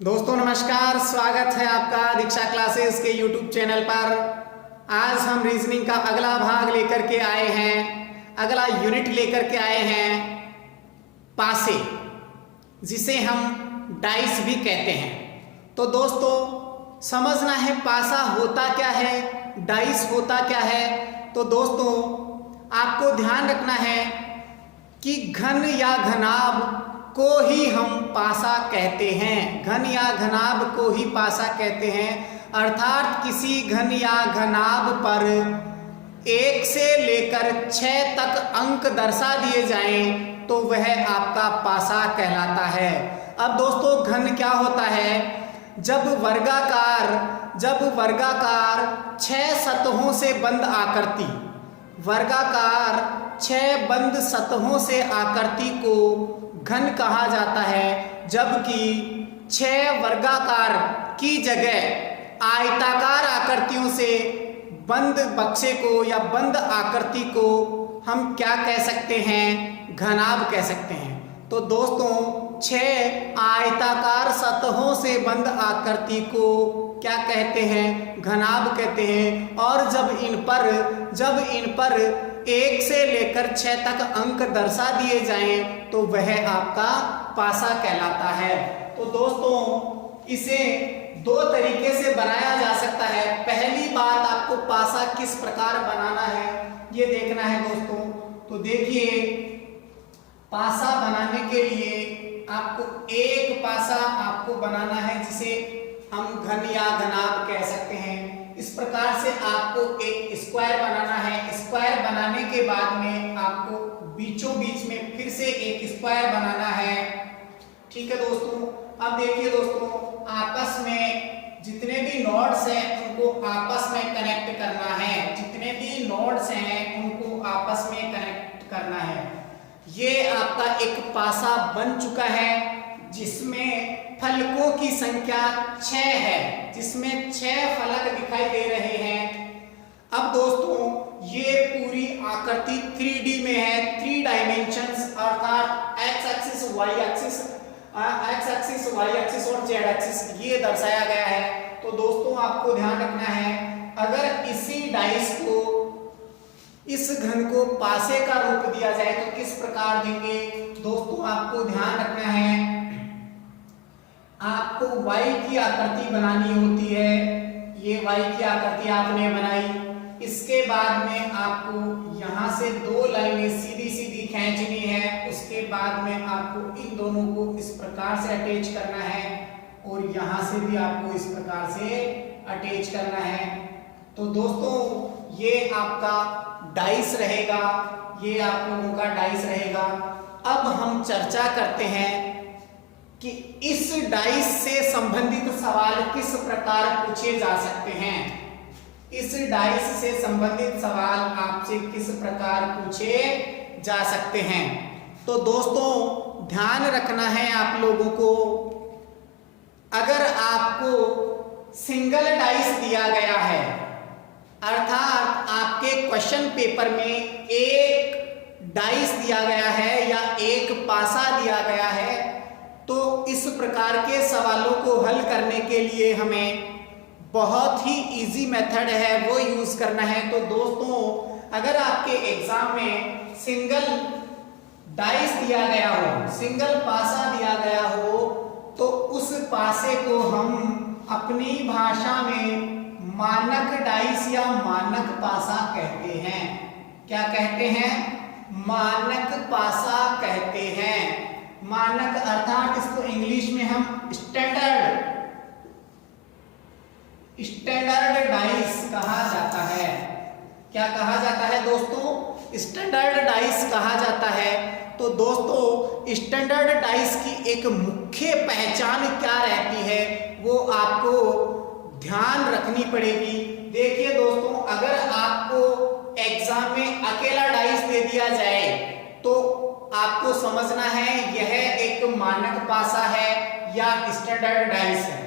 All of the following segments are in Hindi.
दोस्तों नमस्कार, स्वागत है आपका दीक्षा क्लासेस के YouTube चैनल पर। आज हम रीजनिंग का अगला भाग लेकर के आए हैं, अगला यूनिट लेकर के आए हैं पासे, जिसे हम डाइस भी कहते हैं। तो दोस्तों समझना है पासा होता क्या है, डाइस होता क्या है। तो दोस्तों आपको ध्यान रखना है कि घन या घनाभ को ही हम पासा कहते हैं। घन या घनाभ को ही पासा कहते हैं, अर्थात किसी घन या घनाभ पर 1 से लेकर 6 तक अंक दर्शा दिए जाएं तो वह आपका पासा कहलाता है। अब दोस्तों घन क्या होता है? जब वर्गाकार 6 सतहों से बंद आकृति, वर्गाकार 6 बंद सतहों से आकृति को घन कहा जाता है, जबकि 6 वर्गाकार की जगह आयताकार आकृतियों से बंद बक्से को या बंद आकृति को हम क्या कह सकते हैं? घनाभ कह सकते हैं। तो दोस्तों 6 आयताकार सतहों से बंद आकृति को क्या कहते हैं? घनाभ कहते हैं। और जब इन पर 1 से लेकर 6 तक अंक दर्शा दिए जाएं तो वह आपका पासा कहलाता है। तो दोस्तों इसे 2 तरीके से बनाया जा सकता है। पहली बात, आपको पासा किस प्रकार बनाना है ये देखना है दोस्तों। तो देखिए, पासा बनाने के लिए आपको एक पासा आपको बनाना है, जिसे हम घन या घनाभ कह सकते हैं। इस प्रकार से आपको एक स्क्वायर बनाना है। स्क्वायर बनाने के बाद में आपको बीचों बीच में फिर से एक स्क्वायर बनाना है। ठीक है दोस्तों। अब देखिए दोस्तों, आपस में जितने भी नोड्स हैं उनको आपस में कनेक्ट करना है। जितने भी नोड्स हैं उनको आपस में कनेक्ट करना है। ये आपका एक पासा बन चुका है, जिसमें फलकों की संख्या 6 है, जिसमें 6 फलक दिखाई दे रहे हैं। अब दोस्तों ये पूरी आकृति 3D में है, 3 डायमेंशंस, अर्थात x एक्सिस, y एक्सिस और z एक्सिस ये दर्शाया गया है। तो दोस्तों आपको ध्यान रखना है, अगर इसी डाइस को, इस घन को पासे का रूप दिया जाए तो किस प्रकार देंगे? दोस्तों आपको ध्यान रखना है, आपको y की आकृति बनानी होती है। ये y की आकृति आपने बनाई, इसके बाद में आपको यहां से 2 लाइनें सीधी सीधी खींचनी है। उसके बाद में आपको इन दोनों को इस प्रकार से अटैच करना है और यहां से भी आपको इस प्रकार से अटैच करना है। तो दोस्तों ये आपका डाइस रहेगा, ये आप लोगों का डाइस रहेगा। अब हम चर्चा करते हैं कि इस डाइस से संबंधित सवाल किस प्रकार पूछे जा सकते हैं। इस डाइस से संबंधित सवाल आपसे किस प्रकार पूछे जा सकते हैं। तो दोस्तों ध्यान रखना है आप लोगों को, अगर आपको सिंगल डाइस दिया गया है, अर्थात आपके क्वेश्चन पेपर में एक डाइस दिया गया है या एक पासा दिया गया है, तो इस प्रकार के सवालों को हल करने के लिए हमें बहुत ही इजी मेथड है वो यूज करना है। तो दोस्तों अगर आपके एग्जाम में सिंगल डाइस दिया गया हो, सिंगल पासा दिया गया हो, तो उस पासे को हम अपनी भाषा में मानक डाइस या मानक पासा कहते हैं। क्या कहते हैं? मानक पासा कहते हैं। मानक अर्थात इसको इंग्लिश में हम स्टैंडर्ड डाइस कहा जाता है। क्या कहा जाता है दोस्तों? स्टैंडर्ड डाइस कहा जाता है। तो दोस्तों स्टैंडर्ड डाइस की एक मुख्य पहचान क्या रहती है वो आपको ध्यान रखनी पड़ेगी। देखिए दोस्तों, अगर आपको एग्जाम में अकेला डाइस दे दिया जाए तो आपको समझना है यह एक मानक पासा है या स्टैंडर्ड डाइस है।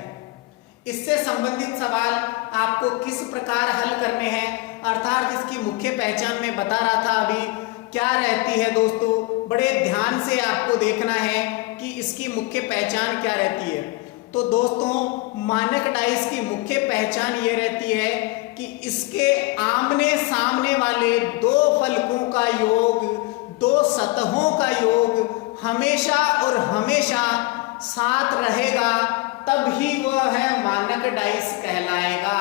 इससे संबंधित सवाल आपको किस प्रकार हल करने हैं, अर्थात इसकी मुख्य पहचान मैं बता रहा था अभी क्या रहती है दोस्तों। बड़े ध्यान से आपको देखना है कि इसकी मुख्य पहचान क्या रहती है। तो दोस्तों मानक डाइस की मुख्य पहचान ये रहती है कि इसके आमने सामने वाले दो फलकों का योग, दो सतहों का योग हमेशा और हमेशा साथ रहेगा, तब ही वह मानक डाइस कहलाएगा,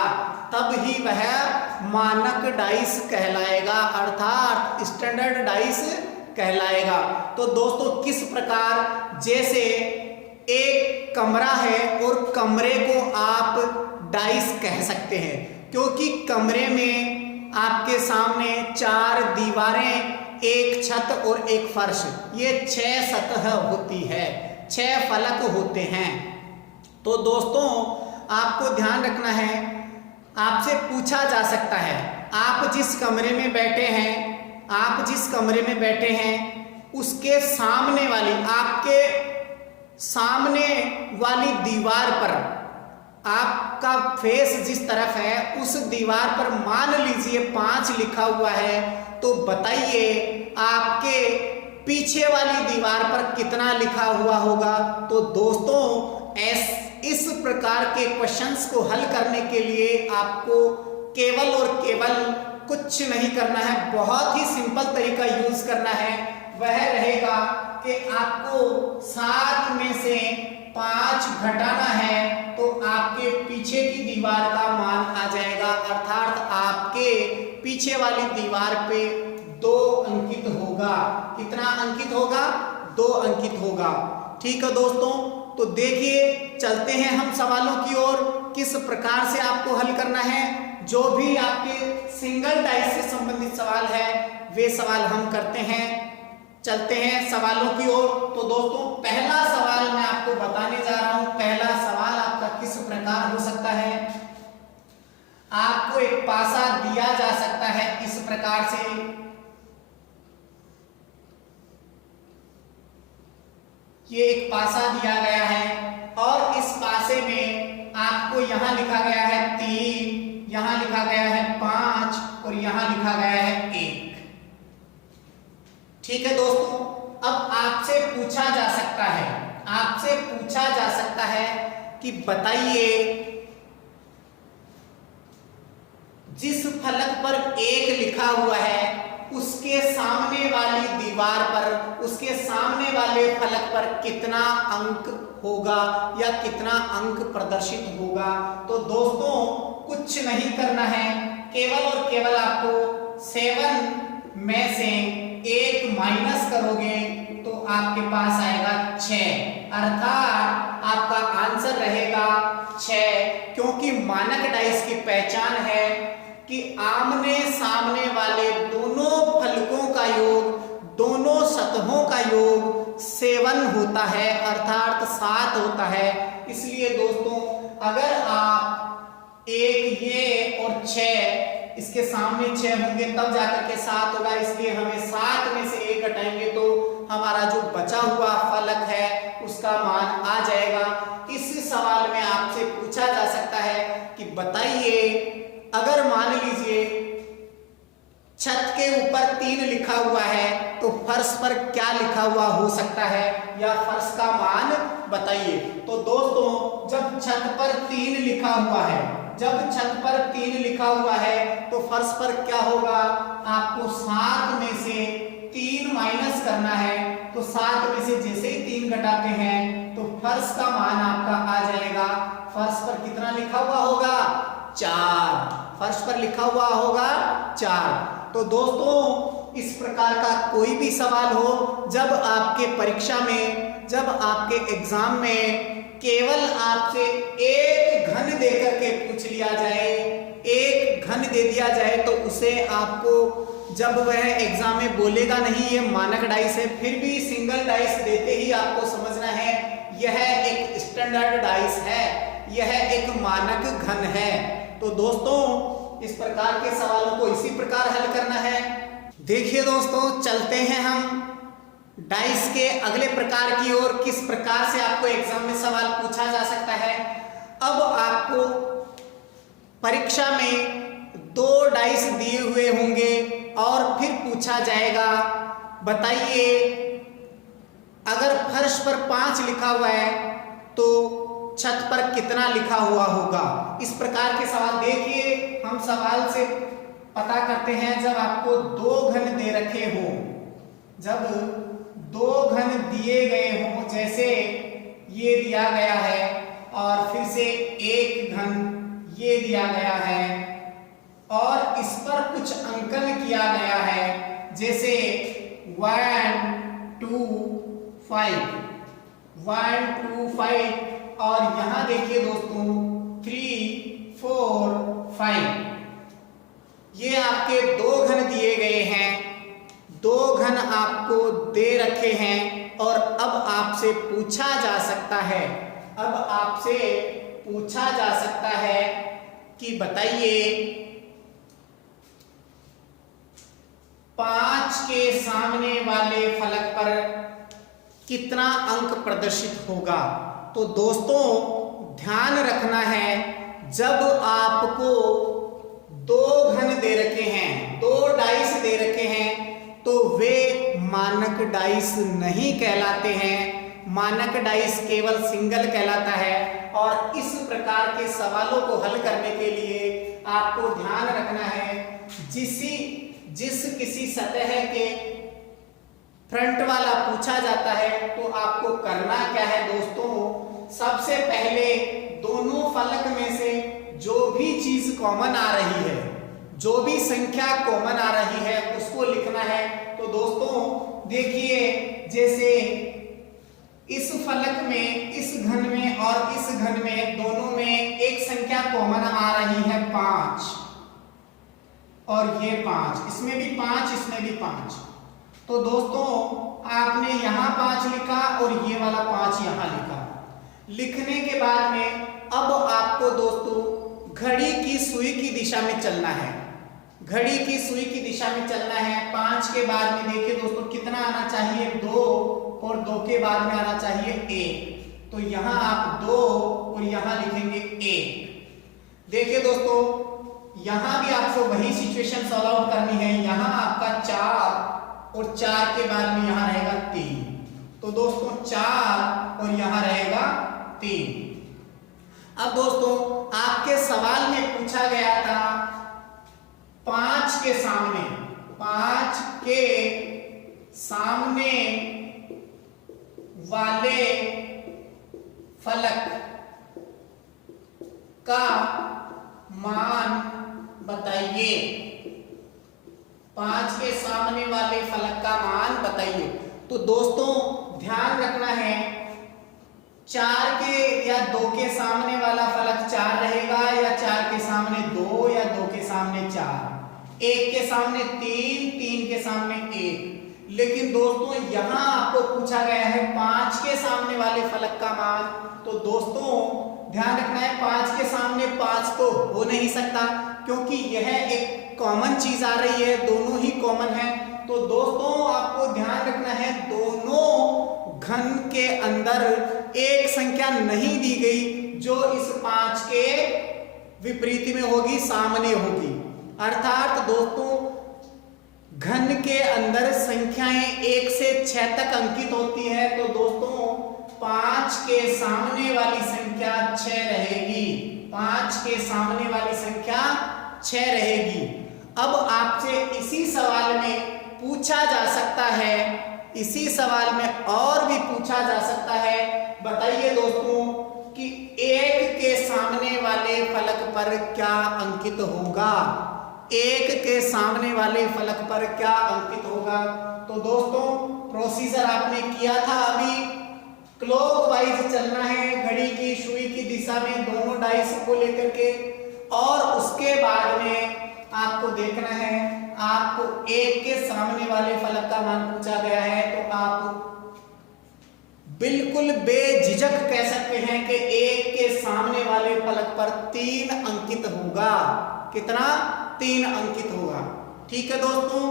तब ही वह मानक डाइस कहलाएगा, अर्थात स्टैंडर्ड डाइस कहलाएगा। तो दोस्तों किस प्रकार, जैसे एक कमरा है और कमरे को आप डाइस कह सकते हैं, क्योंकि कमरे में आपके सामने 4 दीवारें, एक छत और एक फर्श, ये 6 सतह होती है, 6 फलक होते हैं। तो दोस्तों आपको ध्यान रखना है, आपसे पूछा जा सकता है, आप जिस कमरे में बैठे हैं, आप जिस कमरे में बैठे हैं उसके सामने वाली, आपके सामने वाली दीवार पर, आपका फेस जिस तरफ है उस दीवार पर मान लीजिए 5 लिखा हुआ है, तो बताइए आपके पीछे वाली दीवार पर कितना लिखा हुआ होगा। तो दोस्तों इस प्रकार के क्वेश्चंस को हल करने के लिए आपको केवल और केवल कुछ नहीं करना है, बहुत ही सिंपल तरीका यूज करना है। वह रहेगा कि आपको 7 में से 5 घटाना है, तो आपके पीछे की दीवार का मान आ जाएगा, अर्थात आपके पीछे वाली दीवार पे 2 अंकित होगा। कितना अंकित होगा? 2 अंकित होगा। ठीक है दोस्तों, तो देखिए चलते हैं हम सवालों की ओर, किस प्रकार से आपको हल करना है। जो भी आपके सिंगल डाइस से संबंधित सवाल है वे सवाल हम करते हैं। चलते हैं सवालों की ओर। तो दोस्तों पहला सवाल मैं आपको बताने जा रहा हूं। पहला सवाल आपका किस प्रकार हो सकता है, आपको एक पासा दिया जा सकता है इस प्रकार से, ये एक पासा दिया गया है और इस पासे में आपको यहां लिखा गया है 3, यहां लिखा गया है 5 और यहां लिखा गया है 1। ठीक है दोस्तों, अब आपसे पूछा जा सकता है, आपसे पूछा जा सकता है कि बताइए जिस फलक पर 1 लिखा हुआ है उसके सामने वाली दीवार पर, उसके सामने वाले फलक पर कितना अंक होगा या कितना अंक प्रदर्शित होगा। तो दोस्तों कुछ नहीं करना है, केवल और केवल आपको 7 में से 1 माइनस करोगे तो आपके पास आएगा 6, अर्थात आपका आंसर रहेगा 6, क्योंकि मानक डाइस की पहचान है कि आमने सामने वाले दोनों फलकों का योग, दोनों सतहों का योग 7 होता है, अर्थात 7 होता है। इसलिए दोस्तों अगर आप 1 ये और 6, इसके सामने 6 होंगे तब जाकर के 7 होगा, इसलिए हमें 7 में से 1 घटाएंगे तो हमारा जो बचा हुआ फलक है उसका मान आ जाएगा। इस सवाल में आपसे पूछा जा सकता है कि बताइए अगर मान लीजिए छत के ऊपर 3 लिखा हुआ है तो फर्श पर क्या लिखा हुआ हो सकता है, या फर्श का मान बताइए। तो दोस्तों जब छत पर 3 लिखा हुआ है, जब छत पर 3 लिखा हुआ है तो फर्श पर क्या होगा, आपको 7 में से 3 माइनस करना है। तो 7 में से जैसे ही 3 घटाते हैं तो फर्श का मान आपका आ जाएगा। फर्श पर कितना लिखा हुआ होगा, 4, फर्श पर लिखा हुआ होगा 4। तो दोस्तों इस प्रकार का कोई भी सवाल हो, जब आपके परीक्षा में, जब आपके एग्जाम में केवल आपसे एक घन देकर के पूछ लिया जाए, एक घन दे दिया जाए, तो उसे आपको जब वह एग्जाम में बोलेगा नहीं ये मानक डाइस है, फिर भी सिंगल डाइस देते ही आपको समझना है यह एक स्टैंडर्ड डाइस है, यह एक मानक घन है। तो दोस्तों इस प्रकार के सवालों को इसी प्रकार हल करना है। देखिए दोस्तों चलते हैं हम डाइस के अगले प्रकार की ओर, किस प्रकार से आपको एग्जाम में सवाल पूछा जा सकता है। अब आपको परीक्षा में 2 डाइस दिए हुए होंगे और फिर पूछा जाएगा बताइए अगर फर्श पर 5 लिखा हुआ है तो छत पर कितना लिखा हुआ होगा। इस प्रकार के सवाल देखिए, हम सवाल से पता करते हैं जब आपको दो घन दे रखे हो, जब दो घन दिए गए हों, जैसे ये दिया गया है और फिर से एक घन ये दिया गया है और इस पर कुछ अंकन किया गया है, जैसे 1 2 5 1 2 5 और यहां देखिए दोस्तों 3 4 5। ये आपके दो घन दिए गए हैं, दो घन आपको दे रखे हैं और अब आपसे पूछा जा सकता है, अब आपसे पूछा जा सकता है कि बताइए 5 के सामने वाले फलक पर कितना अंक प्रदर्शित होगा। तो दोस्तों ध्यान रखना है, जब आपको दो घन दे रखे हैं, दो डाइस दे रखे हैं, तो वे मानक डाइस नहीं कहलाते हैं। मानक डाइस केवल सिंगल कहलाता है। और इस प्रकार के सवालों को हल करने के लिए आपको ध्यान रखना है, जिस किसी सतह के फ्रंट वाला पूछा जाता है तो आपको करना क्या है दोस्तों, सबसे पहले दोनों फलक में से जो भी चीज कॉमन आ रही है, जो भी संख्या कॉमन आ रही है उसको लिखना है। तो दोस्तों देखिए, जैसे इस फलक में, इस घन में और इस घन में दोनों में एक संख्या कॉमन आ रही है 5 और ये 5, इसमें भी 5, इसमें भी 5। तो दोस्तों आपने यहां 5 लिखा और ये वाला 5 यहां लिखा। लिखने के बाद में अब आपको दोस्तों घड़ी की सुई की दिशा में चलना है, घड़ी की सुई की दिशा में चलना है। 5 के बाद में देखिए दोस्तों कितना आना चाहिए, 2 और 2 के बाद में आना चाहिए 1। तो यहां आप 2 और यहां लिखेंगे 1। देखिए दोस्तों यहां भी आपको वही सिचुएशन सॉल्व आउट करनी है। यहां आपका 4 और 4 के बाद में यहां रहेगा 3। तो दोस्तों 4 और यहां रहेगा 3। अब दोस्तों आपके सवाल में पूछा गया था 5 के सामने, 5 के सामने वाले फलक का मान बताइए। 5 के सामने वाले फलक का मान बताइए। तो दोस्तों ध्यान रखना है, 4 के या 2 के सामने वाला फलक 4 रहेगा, या 4 के सामने 2, या 2 के सामने 4, 1 के सामने 3, 3 के सामने 1। लेकिन दोस्तों यहां आपको पूछा गया है 5 के सामने वाले फलक का मान। तो दोस्तों ध्यान रखना है, 5 के सामने 5 तो हो नहीं सकता, क्योंकि यह एक कॉमन चीज आ रही है, दोनों ही कॉमन है। तो दोस्तों आपको ध्यान रखना है, दोनों घन के अंदर एक संख्या नहीं दी गई जो इस 5 के विपरीत में होगी, सामने होगी। अर्थात दोस्तों घन के अंदर संख्याएं 1 से 6 तक अंकित होती है। तो दोस्तों 5 के सामने वाली संख्या 6 रहेगी, 5 के सामने वाली संख्या 6 रहेगी। अब आपसे इसी सवाल में पूछा जा सकता है, इसी सवाल में और भी पूछा जा सकता है, बताइए दोस्तों कि 1 के सामने वाले फलक पर क्या अंकित होगा। 1 के सामने वाले फलक पर क्या अंकित होगा। तो दोस्तों प्रोसीजर आपने किया था, अभी क्लॉकवाइज चलना है घड़ी की सुई की दिशा में दोनों डाइस को लेकर के, और उसके बाद में आपको देखना है, आपको 1 के सामने वाले फलक का मान पूछा गया है तो आप बिल्कुल बेझिझक कह सकते हैं कि 1 के सामने वाले फलक पर 3 अंकित होगा। कितना? 3 अंकित होगा। ठीक है दोस्तों,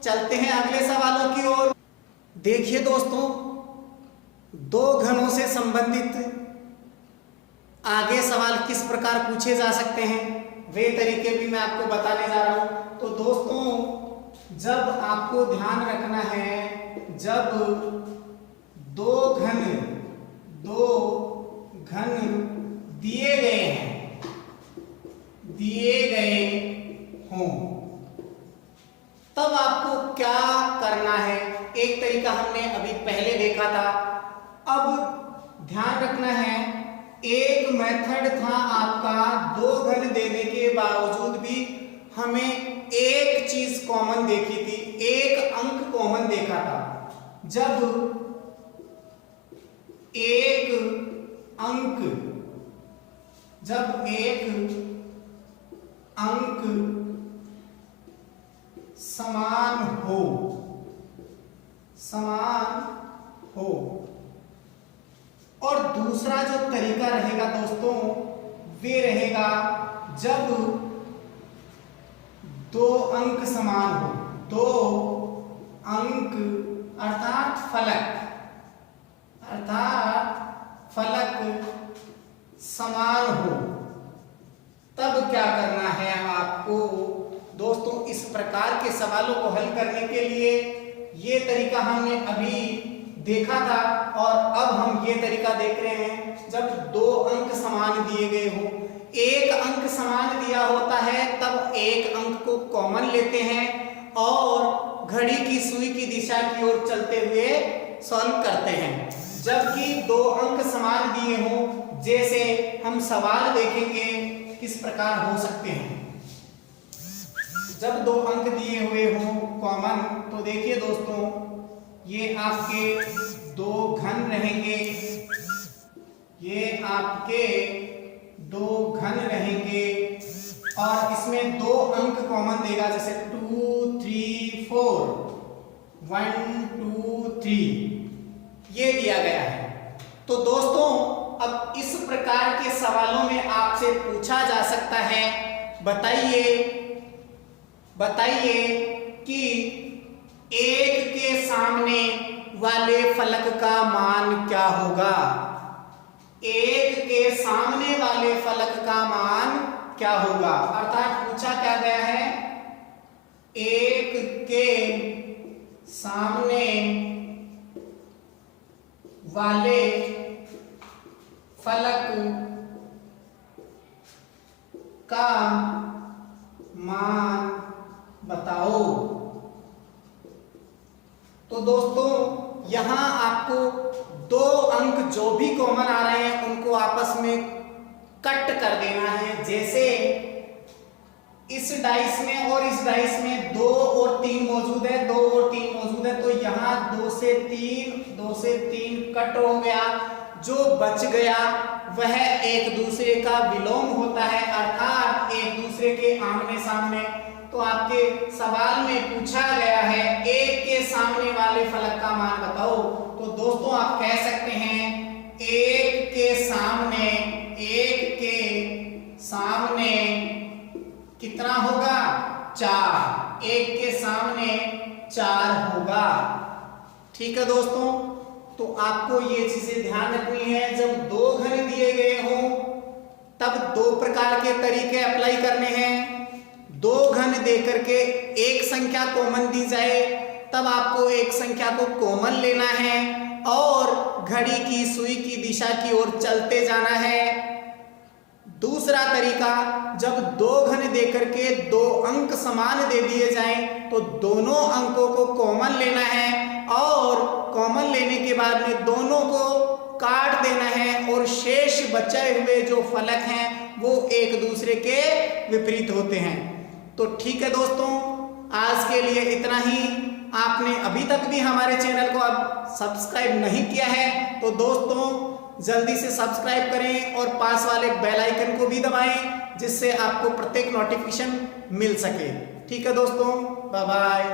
चलते हैं अगले सवालों की ओर। देखिए दोस्तों, दो घनों से संबंधित आगे सवाल किस प्रकार पूछे जा सकते हैं वे तरीके भी मैं आपको बताने जा रहा हूं। तो दोस्तों जब आपको ध्यान रखना है, जब दो घन दिए गए हों, तब आपको क्या करना है। एक तरीका हमने अभी पहले देखा था। अब ध्यान रखना है, एक मेथड था आपका, दो घन देने के बावजूद भी हमें एक चीज कॉमन देखी थी, एक अंक कॉमन देखा था। जब एक अंक समान हो और दूसरा जो तरीका रहेगा दोस्तों, वे रहेगा जब दो अंक समान हो, दो अंक अर्थात फलक समान हो, तब क्या करना है आपको दोस्तों। इस प्रकार के सवालों को हल करने के लिए ये तरीका हमने अभी देखा था और अब हम ये तरीका देख रहे हैं। जब दो अंक समान दिए गए हो, एक अंक समान दिया होता है, तब एक अंक को कॉमन लेते हैं और घड़ी की सुई की दिशा की ओर चलते हुए सॉल्व करते हैं। जबकि दो अंक समान दिए हो, जैसे हम सवाल देखेंगे किस प्रकार हो सकते हैं। जब दो अंक दिए हुए हो कॉमन, तो देखिए दोस्तों, ये आपके दो घन रहेंगे, ये आपके दो घन रहेंगे और इसमें दो अंक कॉमन देगा, जैसे 2 3 4, 1 2 3 ये दिया गया है। तो दोस्तों, अब इस प्रकार के सवालों में आपसे पूछा जा सकता है, बताइए कि एक के सामने वाले फलक का मान क्या होगा। एक के सामने वाले फलक का मान क्या होगा, अर्थात पूछा क्या गया है, एक के सामने वाले फलक का मान बताओ। तो दोस्तों, यहां आपको दो अंक जो भी कॉमन आ रहे हैं उनको आपस में कट कर देना है। जैसे इस डाइस में और इस डाइस में 2 और 3 मौजूद है, 2 और 3 मौजूद है, तो यहाँ 2 से 3 कट हो गया। जो बच गया वह एक दूसरे का विलोम होता है, अर्थात एक दूसरे के आमने सामने। तो आपके सवाल में पूछा गया है एक के सामने वाले फलक का मान बताओ। तो दोस्तों, आप कह सकते हैं एक के सामने कितना होगा, 4। एक के सामने 4 होगा। ठीक है दोस्तों, तो आपको ये चीजें ध्यान रखनी है। जब दो घन दिए गए हों तब दो प्रकार के तरीके अप्लाई करने हैं। दो घन देकर के एक संख्या कॉमन दी जाए, तब आपको एक संख्या को कॉमन लेना है और घड़ी की सुई की दिशा की ओर चलते जाना है। दूसरा तरीका, जब दो घन देकर के दो अंक समान दे दिए जाएं, तो दोनों अंकों को कॉमन लेना है और कॉमन लेने के बाद में दोनों को काट देना है और शेष बचे हुए जो फलक हैं वो एक दूसरे के विपरीत होते हैं। तो ठीक है दोस्तों, आज के लिए इतना ही। आपने अभी तक भी हमारे चैनल को अब सब्सक्राइब नहीं किया है तो दोस्तों जल्दी से सब्सक्राइब करें और पास वाले बेल आइकन को भी दबाएं, जिससे आपको प्रत्येक नोटिफिकेशन मिल सके। ठीक है दोस्तों, बाय बाय।